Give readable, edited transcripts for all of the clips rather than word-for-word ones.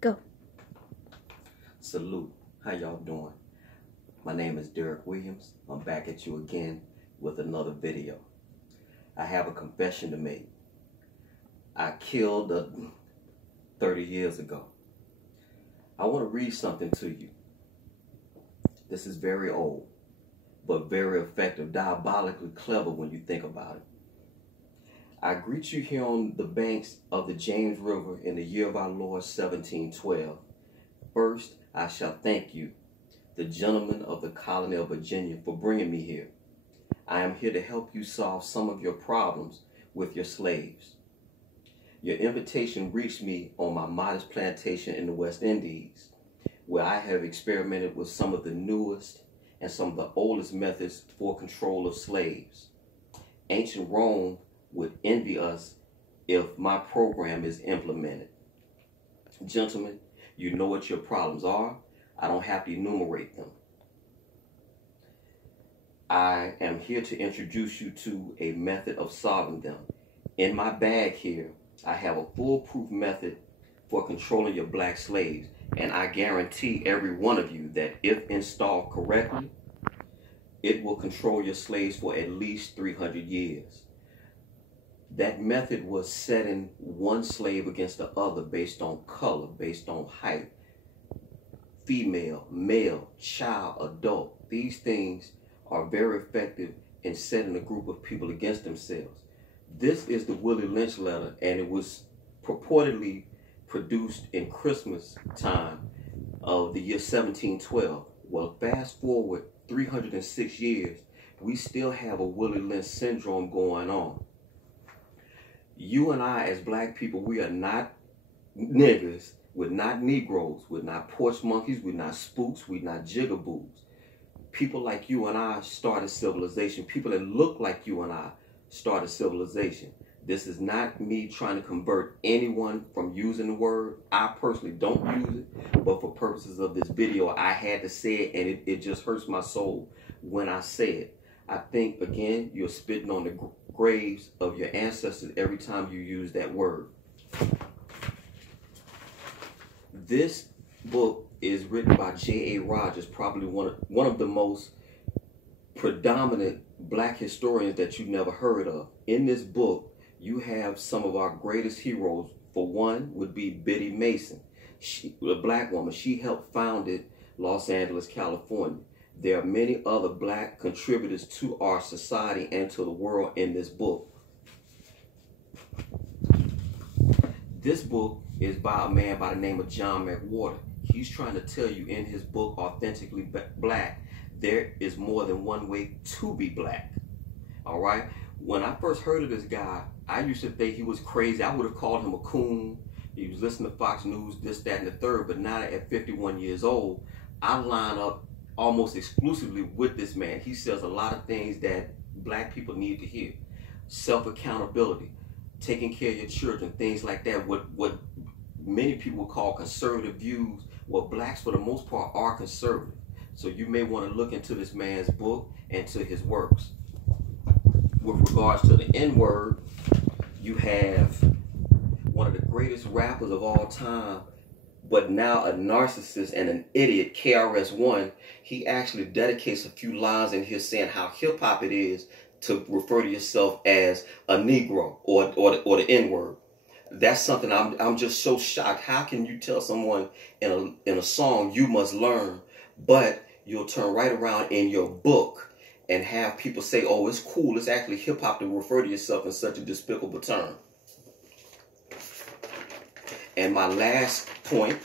Go. Salute. How y'all doing? My name is Derrick Williams. I'm back at you again with another video. I have a confession to make. I killed 30 years ago. I want to read something to you. This is very old, but very effective, diabolically clever when you think about it. I greet you here on the banks of the James River in the year of our Lord 1712. First, I shall thank you, the gentlemen of the colony of Virginia, for bringing me here. I am here to help you solve some of your problems with your slaves. Your invitation reached me on my modest plantation in the West Indies, where I have experimented with some of the newest and some of the oldest methods for control of slaves. Ancient Rome would envy us if my program is implemented. Gentlemen, you know what your problems are. I don't have to enumerate them. I am here to introduce you to a method of solving them. In my bag here, I have a foolproof method for controlling your black slaves, and I guarantee every one of you that if installed correctly, it will control your slaves for at least 300 years. That method was setting one slave against the other based on color, based on height, female, male, child, adult. These things are very effective in setting a group of people against themselves. This is the Willie Lynch letter, and it was purportedly produced in Christmas time of the year 1712. Well, fast forward 306 years, we still have a Willie Lynch syndrome going on. You and I, as black people, we are not niggers, we're not Negroes, we're not porch monkeys, we're not spooks, we're not jigaboos. People like you and I started civilization. People that look like you and I started civilization. This is not me trying to convert anyone from using the word. I personally don't use it, but for purposes of this video, I had to say it, and it just hurts my soul when I say it. I think, again, you're spitting on the graves of your ancestors every time you use that word. This book is written by J.A. Rogers, probably one of the most predominant black historians that you've never heard of. In this book, you have some of our greatest heroes. For one would be Biddy Mason, a black woman. She helped founded Los Angeles, California. There are many other black contributors to our society and to the world in this book. This book is by a man by the name of John McWhorter. He's trying to tell you in his book, Authentically Black, there is more than one way to be black. All right? When I first heard of this guy, I used to think he was crazy. I would have called him a coon. He was listening to Fox News, this, that, and the third. But now at 51 years old, I line up almost exclusively with this man. He says a lot of things that black people need to hear. Self-accountability, taking care of your children, things like that. What many people call conservative views. Well, blacks for the most part are conservative. So you may want to look into this man's book and to his works. With regards to the N-word, you have one of the greatest rappers of all time, but now a narcissist and an idiot, KRS-One. He actually dedicates a few lines in here saying how hip-hop it is to refer to yourself as a Negro or the N-word. That's something I'm just so shocked. How can you tell someone in a song you must learn, but you'll turn right around in your book and have people say, oh, it's cool, it's actually hip-hop to refer to yourself in such a despicable term. And my last point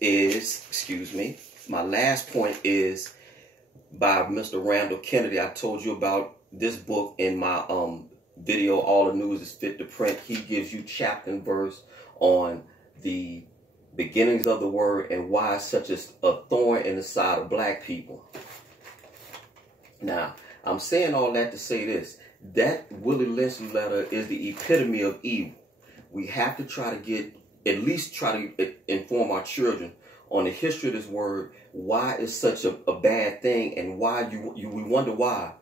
is, my last point is by Mr. Randall Kennedy. I told you about this book in my video, All the News is Fit to Print. He gives you chapter and verse on the beginnings of the word and why it's such a thorn in the side of black people. Now, I'm saying all that to say this. That Willie Lynch letter is the epitome of evil. We have to try to at least try to inform our children on the history of this word, why it's such a bad thing, and why we wonder why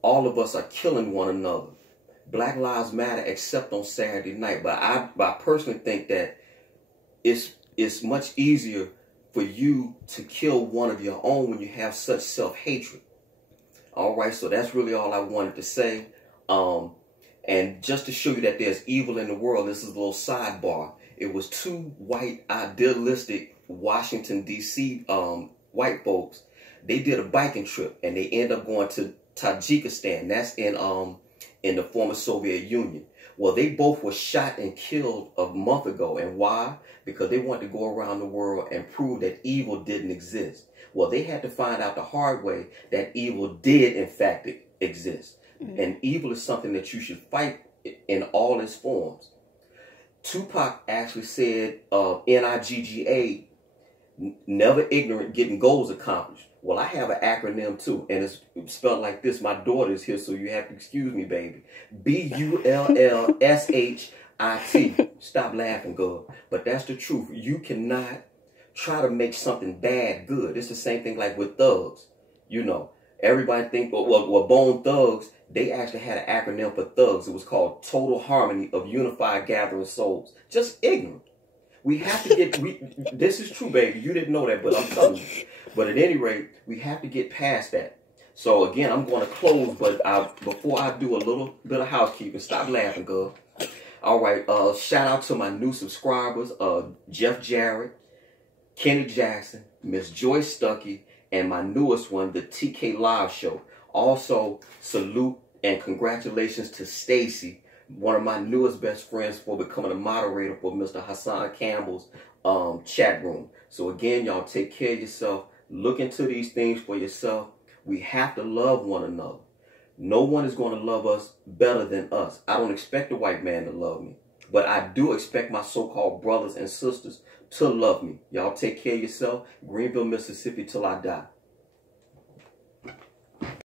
all of us are killing one another. Black Lives Matter except on Saturday night. But I personally think that it's it's much easier for you to kill one of your own when you have such self-hatred. All right, so that's really all I wanted to say. And just to show you that there's evil in the world, this is a little sidebar. It was two white, idealistic Washington, D.C. White folks. They did a biking trip, and they ended up going to Tajikistan. That's in the former Soviet Union. Well, they both were shot and killed a month ago. And why? Because they wanted to go around the world and prove that evil didn't exist. Well, they had to find out the hard way that evil did, in fact, exist. Mm-hmm. And evil is something that you should fight in all its forms. Tupac actually said, N-I-G-G-A, never ignorant, getting goals accomplished. Well, I have an acronym too, and it's spelled like this. My daughter is here, so you have to excuse me, baby. B-U-L-L-S-H-I-T. Stop laughing, girl. But that's the truth. You cannot try to make something bad good. It's the same thing like with thugs. You know, everybody think, well, Bone Thugs, they actually had an acronym for thugs. It was called Total Harmony of Unified Gathering Souls. Just ignorant. We have to get, this is true, baby. You didn't know that, but I'm telling you. But at any rate, we have to get past that. So again, I'm going to close, but before I do a little bit of housekeeping, stop laughing, girl. All right, shout out to my new subscribers, Jeff Jarrett, Kenny Jackson, Miss Joyce Stuckey, and my newest one, the TK Live Show. Also, salute and congratulations to Stacy, one of my newest best friends, for becoming a moderator for Mr. Hassan Campbell's chat room. So again, y'all take care of yourself. Look into these things for yourself. We have to love one another. No one is going to love us better than us. I don't expect a white man to love me, but I do expect my so-called brothers and sisters to love me. Y'all take care of yourself. Greenville, Mississippi till I die.